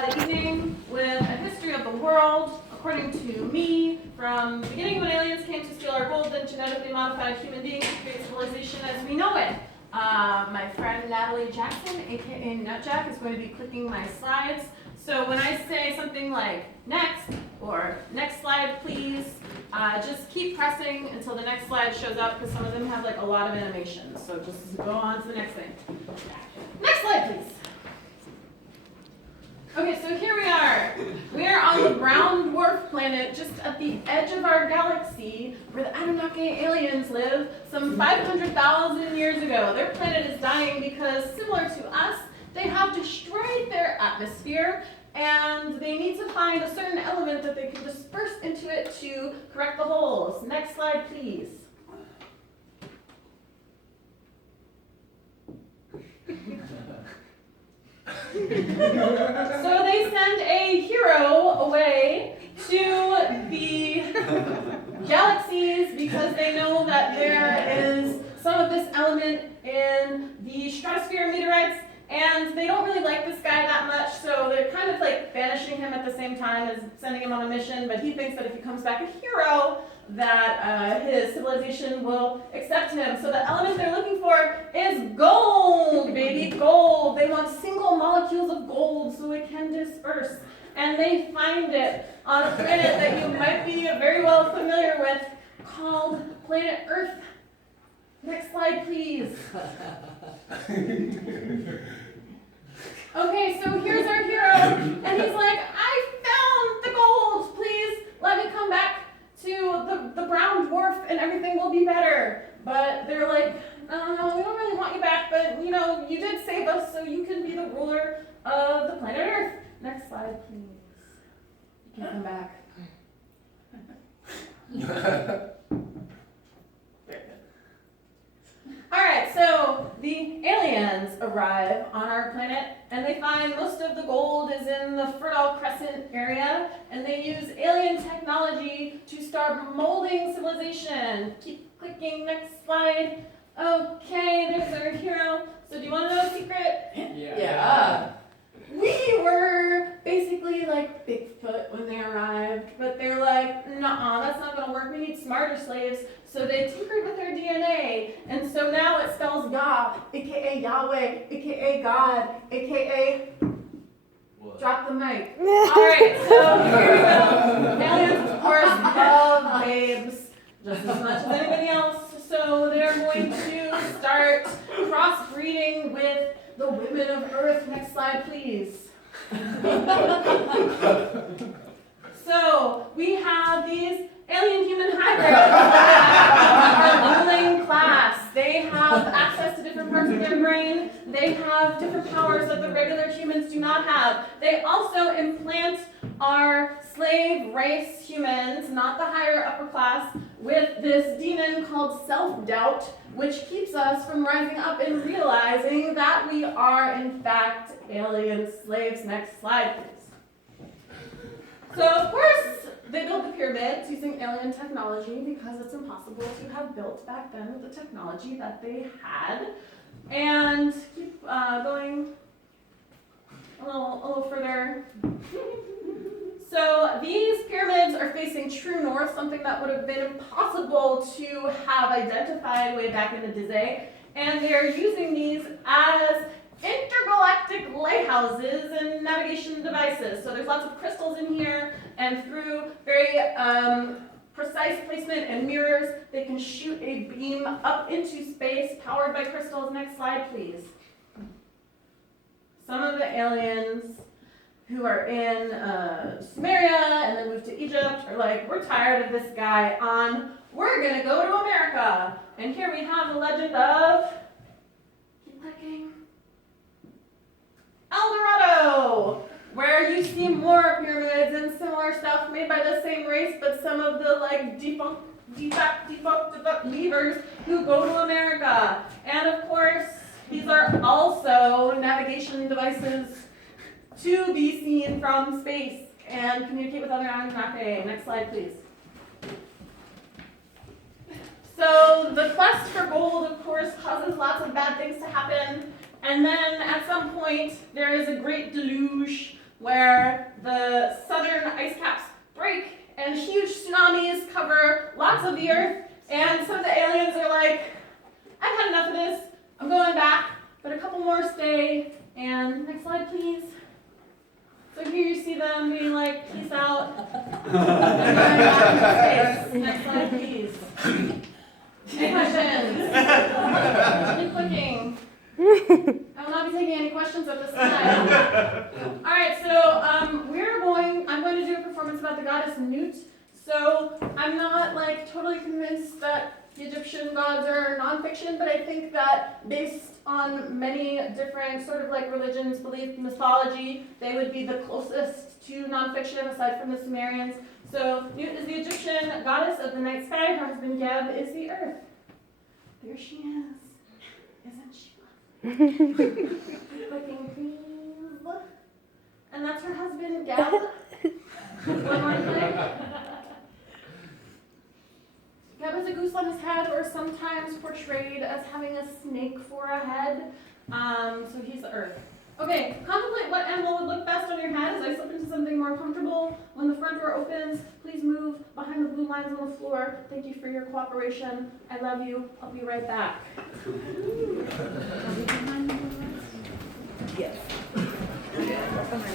the evening with a history of the world, according to me, from the beginning when aliens came to steal our gold, then genetically modified human beings to create civilization as we know it. My friend Natalie Jackson, aka Nutjack, is going to be clicking my slides. So when I say something like next or next slide please, just keep pressing until the next slide shows up because some of them have like a lot of animation. So just go on to the next thing. Next slide please. Okay, so here we are. We are on the brown dwarf planet just at the edge of our galaxy where the Anunnaki aliens live some 500,000 years ago. Their planet is dying because, similar to us, they have destroyed their atmosphere and they need to find a certain element that they can disperse into it to correct the holes. Next slide, please. So they send a hero away to the galaxies because they know that there is some of this element in the stratosphere meteorites, and they don't really like this guy that much, so they're kind of like banishing him at the same time as sending him on a mission, but he thinks that if he comes back a hero, that his civilization will accept him. So the element they're looking for is gold, baby, gold. They want single molecules of gold so it can disperse. And they find it on a planet that you might be very well familiar with called planet Earth. Next slide, please. Okay, so here's our hero, and he's like, I found the gold, please let me come back to the brown dwarf and everything will be better. But they're like, no, we don't really want you back, but you know, you did save us, so you can be the ruler of the planet Earth. Next slide, please. You can come back. Alright, so the aliens arrive on our planet and they find most of the gold is in the Fertile Crescent area, and they use alien technology to start molding civilization. Keep clicking, next slide. Okay, there's our hero. So do you want to know a secret? Yeah. We were basically like Bigfoot when they arrived, but they're like, nah, that's not gonna work, we need smarter slaves. So they tinkered with their DNA, and so now it spells Yah, aka Yahweh, aka God, aka drop the mic. Alright, so here we go. Aliens, of course, love babes just as much as anybody else, so they're going to start crossbreeding with the women of Earth. Next slide, please. So we have these alien-human hybrids our ruling class. They have access to different parts of their brain. They have different powers that the regular humans do not have. They also implant our slave race humans, not the higher upper class, with this demon called self-doubt, which keeps us from rising up and realizing that we are, in fact, alien slaves. Next slide, please. So, of course, they built the pyramids using alien technology because it's impossible to have built back then with the technology that they had. And keep going a little further. So these pyramids are facing true north, something that would have been impossible to have identified way back in the day. And they're using these as intergalactic lighthouses and navigation devices. So there's lots of crystals in here, and through very precise placement and mirrors, they can shoot a beam up into space powered by crystals. Next slide, please. Some of the aliens who are in Sumeria and then moved to Egypt are like, we're tired of this guy we're gonna go to America. And here we have the legend of, keep clicking, El Dorado, where you see more pyramids and similar stuff made by the same race, but some of the like defunct leaders who go to America. And of course, these are also navigation devices to be seen from space and communicate with other Anunnaki. Next slide, please. So the quest for gold, of course, causes lots of bad things to happen. And then at some point, there is a great deluge where the southern ice caps break and huge tsunamis cover lots of the Earth, and some of the aliens are like, I've had enough of this, I'm going back, but a couple more stay, and next slide please. So here you see them being like, peace out, and going back into space. Next slide please. Any questions? Keep clicking. I will not be taking any questions at this time. Alright, so I'm going to do a performance about the goddess Nut. So I'm not like totally convinced that the Egyptian gods are nonfiction, but I think that based on many different sort of like religions, belief, mythology, they would be the closest to nonfiction aside from the Sumerians. So Nut is the Egyptian goddess of the night sky. Her husband Geb is the earth. There she is. Isn't she? Clicking please. And that's her husband Geb. One more click. Geb has a goose on his head, or sometimes portrayed as having a snake for a head. So he's the earth. Okay, contemplate what animal would look best on your head as I slip into something more comfortable. When the front door opens, please move behind the blue lines on the floor. Thank you for your cooperation. I love you. I'll be right back. Yes.